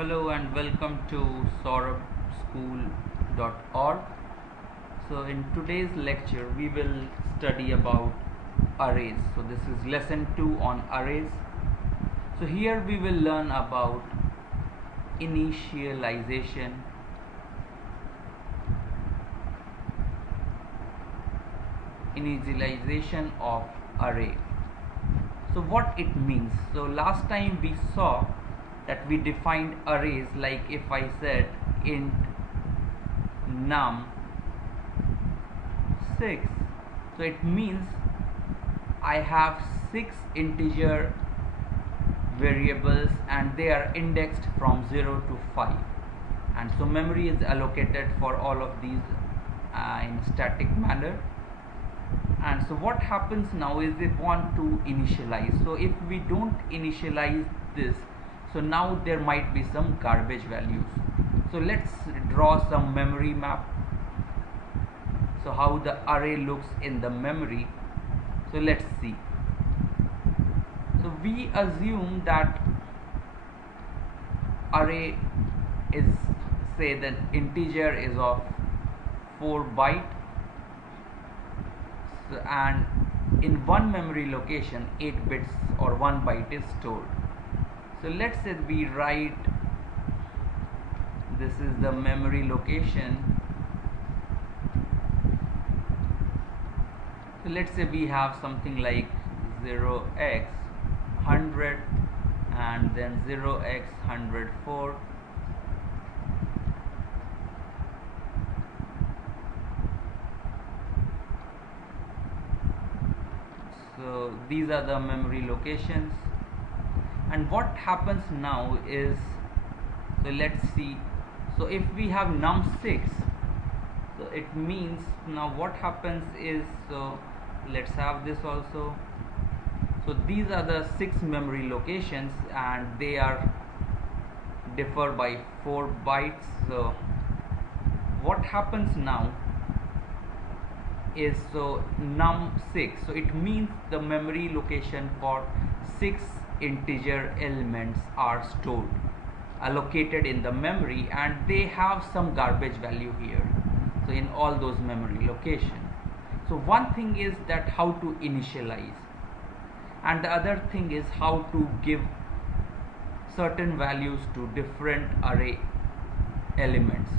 Hello and welcome to saurabhschool.org. So in today's lecture we will study about arrays. So this is lesson 2 on arrays. So here we will learn about initialization, of array. So what it means? So last time we saw that we defined arrays like if I said int num6, so it means I have 6 integer variables and they are indexed from 0 to 5, and so memory is allocated for all of these in static manner. And so what happens now is they want to initialize. So if we don't initialize this, so now there might be some garbage values. So let's draw some memory map. So how the array looks in the memory. So let's see. So we assume that array is, say, the integer is of 4 byte, and in one memory location 8 bits or 1 byte is stored. So let's say we write, this is the memory location. So let's say we have something like 0x100 and then 0x104. So these are the memory locations, and what happens now is, so let's see, so if we have num6, so it means now what happens is, so let's have this also. So these are the 6 memory locations and they are differ by 4 bytes. So what happens now is, so num6, so it means the memory location for 6 integer elements are stored, allocated in the memory, and they have some garbage value here, so in all those memory locations. So one thing is that how to initialize, and the other thing is how to give certain values to different array elements.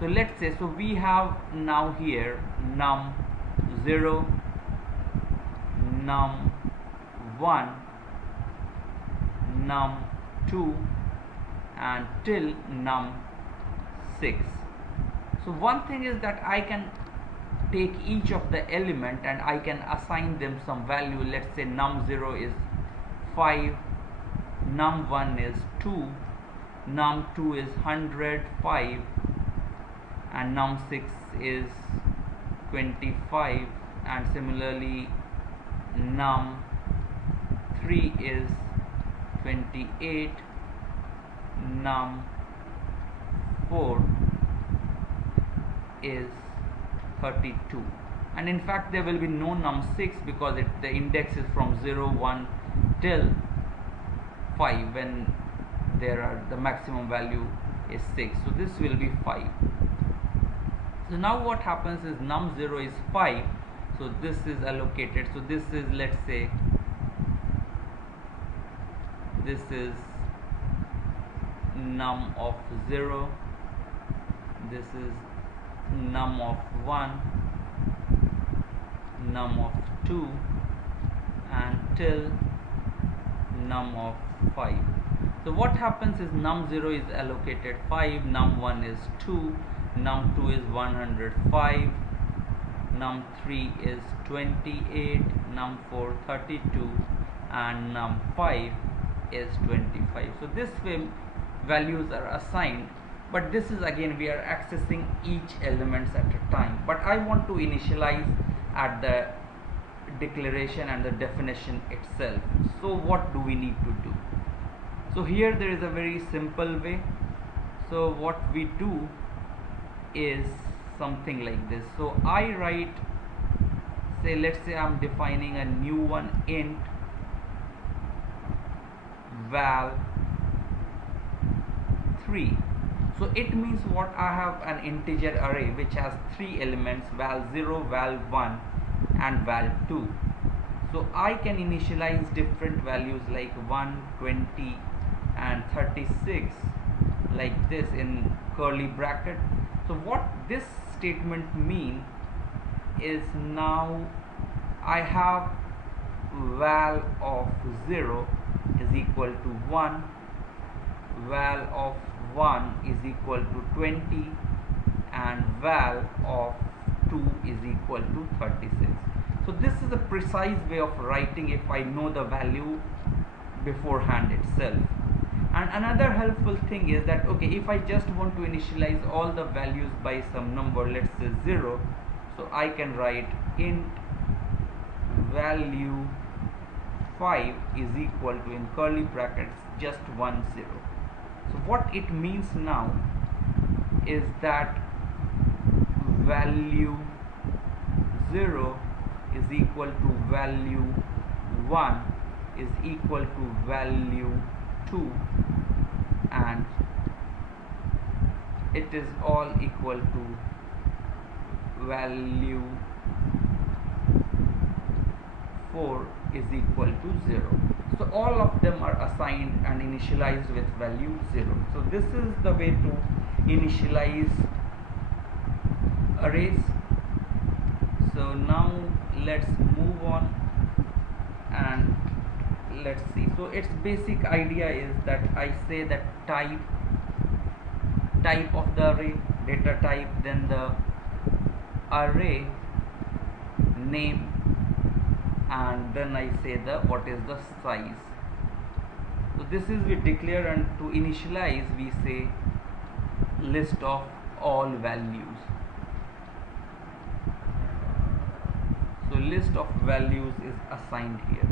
So let's say, so we have now here num0, num1, num2 and till num6. So one thing is that I can take each of the element and I can assign them some value. Let's say num0 is 5, num1 is 2, num2 is 105 and num6 is 25, and similarly num3 is 28, num4 is 32, and in fact there will be no num6 because the index is from 0, 1 till 5, when the maximum value is 6, so this will be 5. So now what happens is num0 is 5, so this is allocated. So this is, let's say, this is num of 0, this is num of 1, num of 2 and till num of 5. So what happens is num0 is allocated 5, num1 is 2, num2 is 105, num3 is 28, num4 32 and num5 is 25. So this way values are assigned, but this is, again, we are accessing each elements at a time, but I want to initialize at the declaration and the definition itself. So what do we need to do? So here there is a very simple way. So what we do is something like this. So I write, say, let's say I'm defining a new one, int val 3. So it means what, I have an integer array which has 3 elements, val 0, val 1 and val 2. So I can initialize different values like 1, 20 and 36 like this in curly bracket. So what this statement means is, now I have val of 0 is equal to 1, val of 1 is equal to 20 and val of 2 is equal to 36. So this is a precise way of writing if I know the value beforehand itself. And another helpful thing is that, okay, if I just want to initialize all the values by some number, let's say 0, so I can write int value 5 is equal to, in curly brackets, just 1 0. So what it means now is that value 0 is equal to value 1 is equal to value 2, and it is all equal to value 4 is equal to 0. So all of them are assigned and initialized with value 0. So this is the way to initialize arrays. So now let's move on and let's see. So its basic idea is that I say that type of the array, data type, then the array name, and then I say the what is the size. So this is we declare, and to initialize we say list of all values. So list of values is assigned here.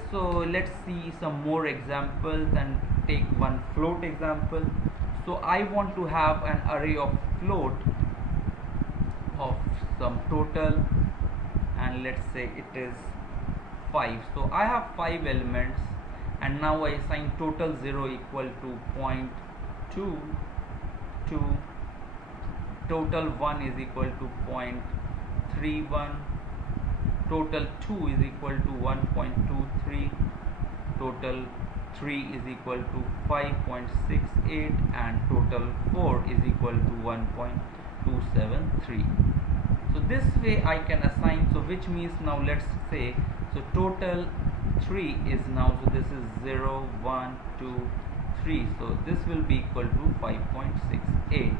So let's see some more examples and take one float example. So I want to have an array of float of some total, and let's say it is 5. So I have 5 elements, and now I assign total 0 equal to 0.22, total 1 is equal to 0.31, total 2 is equal to 1.23, total 3 is equal to 5.68, and total 4 is equal to 1.273. So this way I can assign, so which means now let's say, so total 3 is now, so this is 0, 1, 2, 3, so this will be equal to 5.68.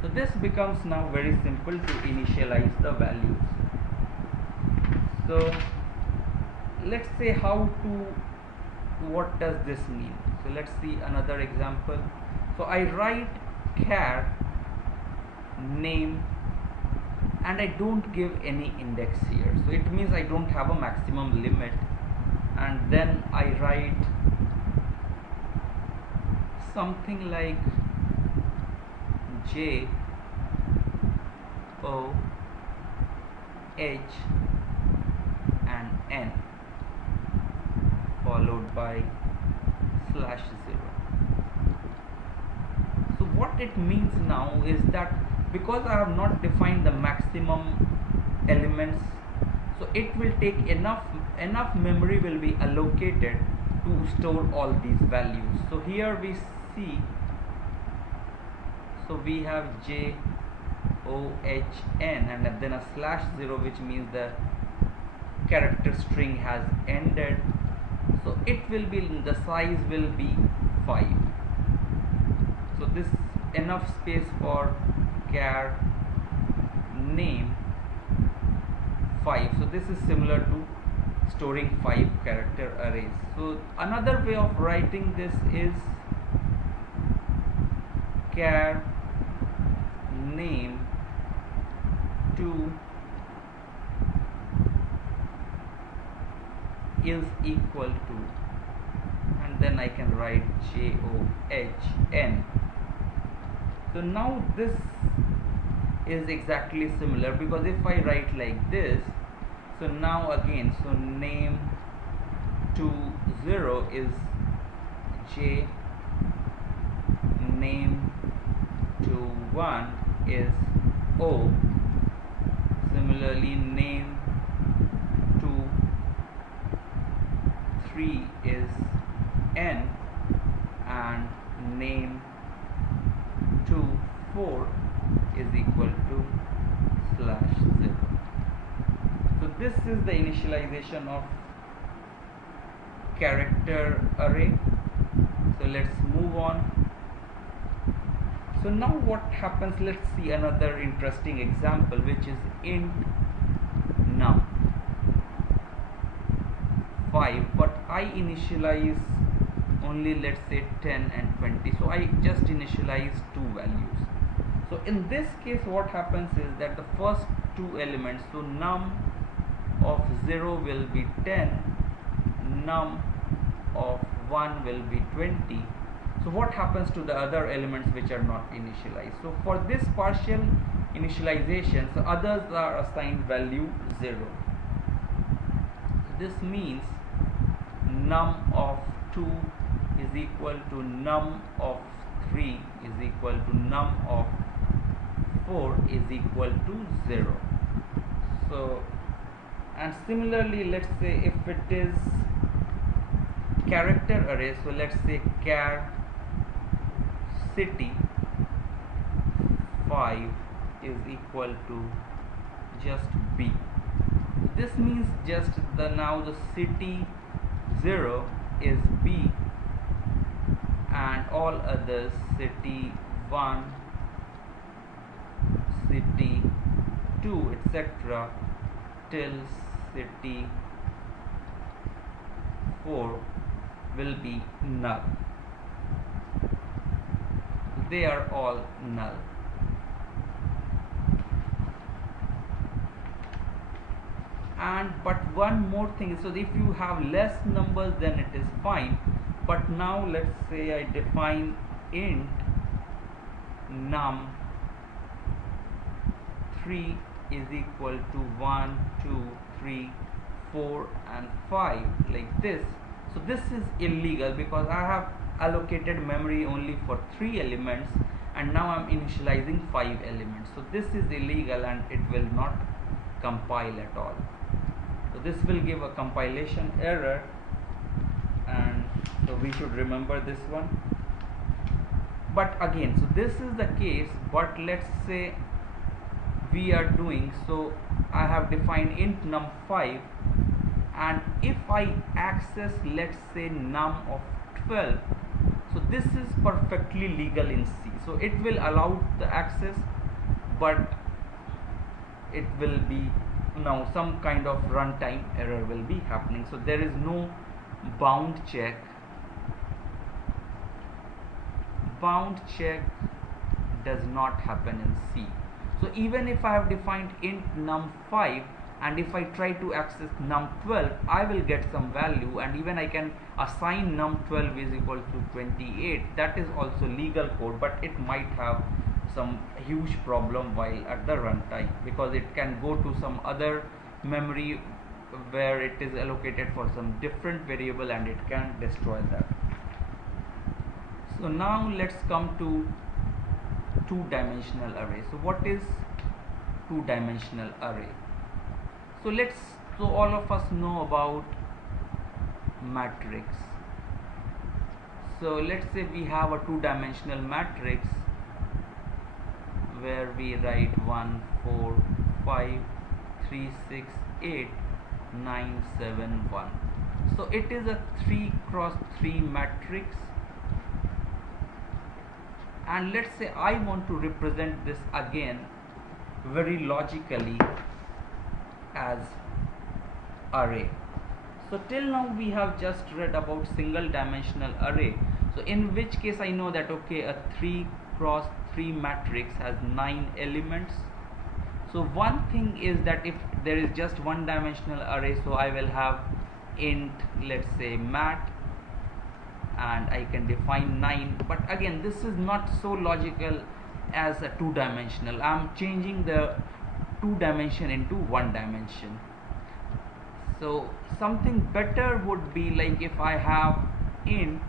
So this becomes now very simple to initialize the values. So let's say what does this mean? So let's see another example. So I write char name, and I don't give any index here, so it means I don't have a maximum limit, and then I write something like J O H and N followed by /0. So what it means now is that because I have not defined the maximum elements, so it will take enough memory will be allocated to store all these values. So here we see, so we have J O H N and then a /0, which means the character string has ended. So it will be, the size will be 5. So this enough space for char name 5. So this is similar to storing 5 character arrays. So another way of writing this is char name to is equal to, and then I can write JOHN. So now this is exactly similar, because if I write like this, so now again, so name to 0 is name to 1 is O. Similarly, name to 3 is N, and name to 4 is equal to /0. So this is the initialization of character array. So let's move on. So now what happens, let's see another interesting example, which is int num 5, but I initialize only, let's say, 10 and 20. So I just initialize two values. So in this case what happens is that the first two elements, so num of 0 will be 10, num of 1 will be 20. So what happens to the other elements which are not initialized? So for this partial initialization, so others are assigned value 0. This means num of 2 is equal to num of 3 is equal to num of 4 is equal to 0. So, and similarly, let's say if it is character array, so let's say char city 5 is equal to just B. This means just now the city 0 is B, and all others, city 1, city 2, etc. till city 4 will be null. They are all null. And but one more thing, so if you have less numbers then it is fine, but now let's say I define int num 3 is equal to 1, 2, 3, 4 and 5 like this. So this is illegal because I have allocated memory only for 3 elements and now I'm initializing 5 elements. So this is illegal and it will not compile at all. So this will give a compilation error, and so we should remember this one. But again, so this is the case, but let's say we are doing, so I have defined int num 5, and if I access, let's say, num of 12, so this is perfectly legal in C. So it will allow the access, but it will be now some kind of runtime error will be happening. So there is no bound check. Bound check does not happen in C. So even if I have defined int num 5 and if I try to access num 12, I will get some value, and even I can assign num 12 is equal to 28. That is also legal code, but it might have some huge problem while at the runtime, because it can go to some other memory where it is allocated for some different variable and it can destroy that. So now let's come to two-dimensional array. So what is two-dimensional array? So all of us know about matrix. So let's say we have a two-dimensional matrix where we write 1, 4, 5, 3, 6, 8, 9, 7, 1. So it is a 3 cross 3 matrix, and let's say I want to represent this again very logically as array. So till now we have just read about single dimensional array, so in which case I know that okay, a 3 cross 3 matrix has 9 elements. So one thing is that if there is just one dimensional array, so I will have int, let's say, mat, and I can define 9. But again, this is not so logical as a two-dimensional. I'm changing the 2 dimension into 1 dimension. So something better would be like if I have int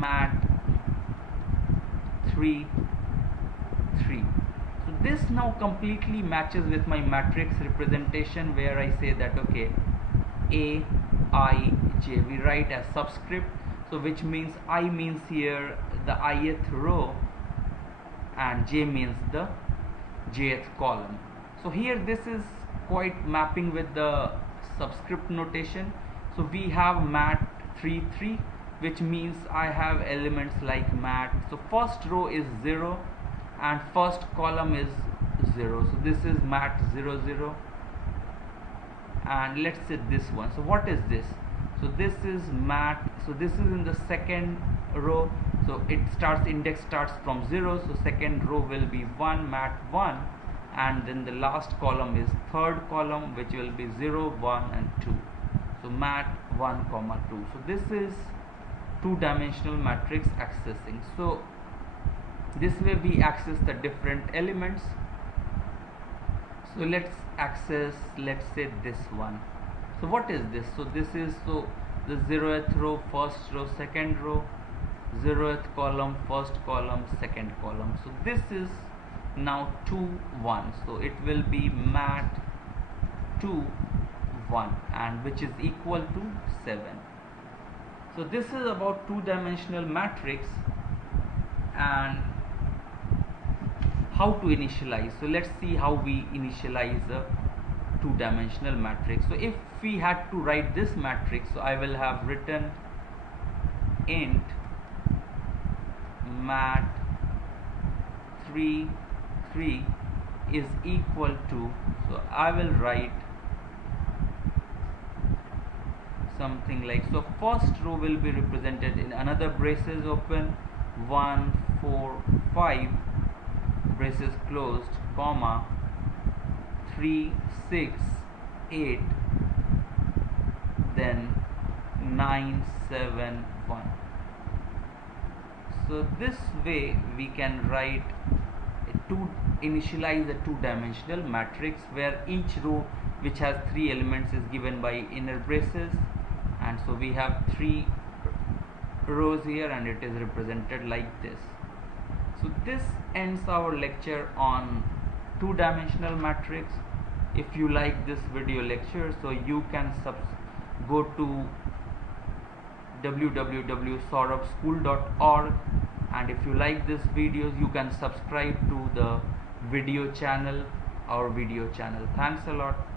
mat 3 3. So this now completely matches with my matrix representation, where I say that okay, A I J we write as subscript, so which means I means here the ith row and J means the jth column. So here this is quite mapping with the subscript notation. So we have mat 3 3, which means I have elements like mat. So first row is 0 and first column is 0. So this is mat 0 0. And let's say this one. So what is this? So this is mat. So this is in the second row. So it starts, index starts from 0. So second row will be 1, mat 1. And then the last column is third column, which will be 0, 1 and 2. So mat 1 comma 2. So this is two-dimensional matrix accessing. So this way we access the different elements. So let's access, let's say this one. So what is this? So this is, so the 0th row, first row, second row, 0th column, first column, second column. So this is now 2 1. So it will be mat 2 1, and which is equal to 7. So this is about two-dimensional matrix and how to initialize. So let's see how we initialize a two-dimensional matrix. So if we had to write this matrix, so I will have written int mat 3 3 is equal to, so I will write something like, so first row will be represented in another braces open, 1 4 5 braces closed, comma 3 6 8, then 9 7 1. So this way we can write initialize a two-dimensional matrix where each row which has 3 elements is given by inner braces, and so we have 3 rows here and it is represented like this. So this ends our lecture on two-dimensional matrix. If you like this video lecture, so you can go to www.saurabhschool.org, and if you like this videos, you can subscribe to the video channel, our video channel. Thanks a lot.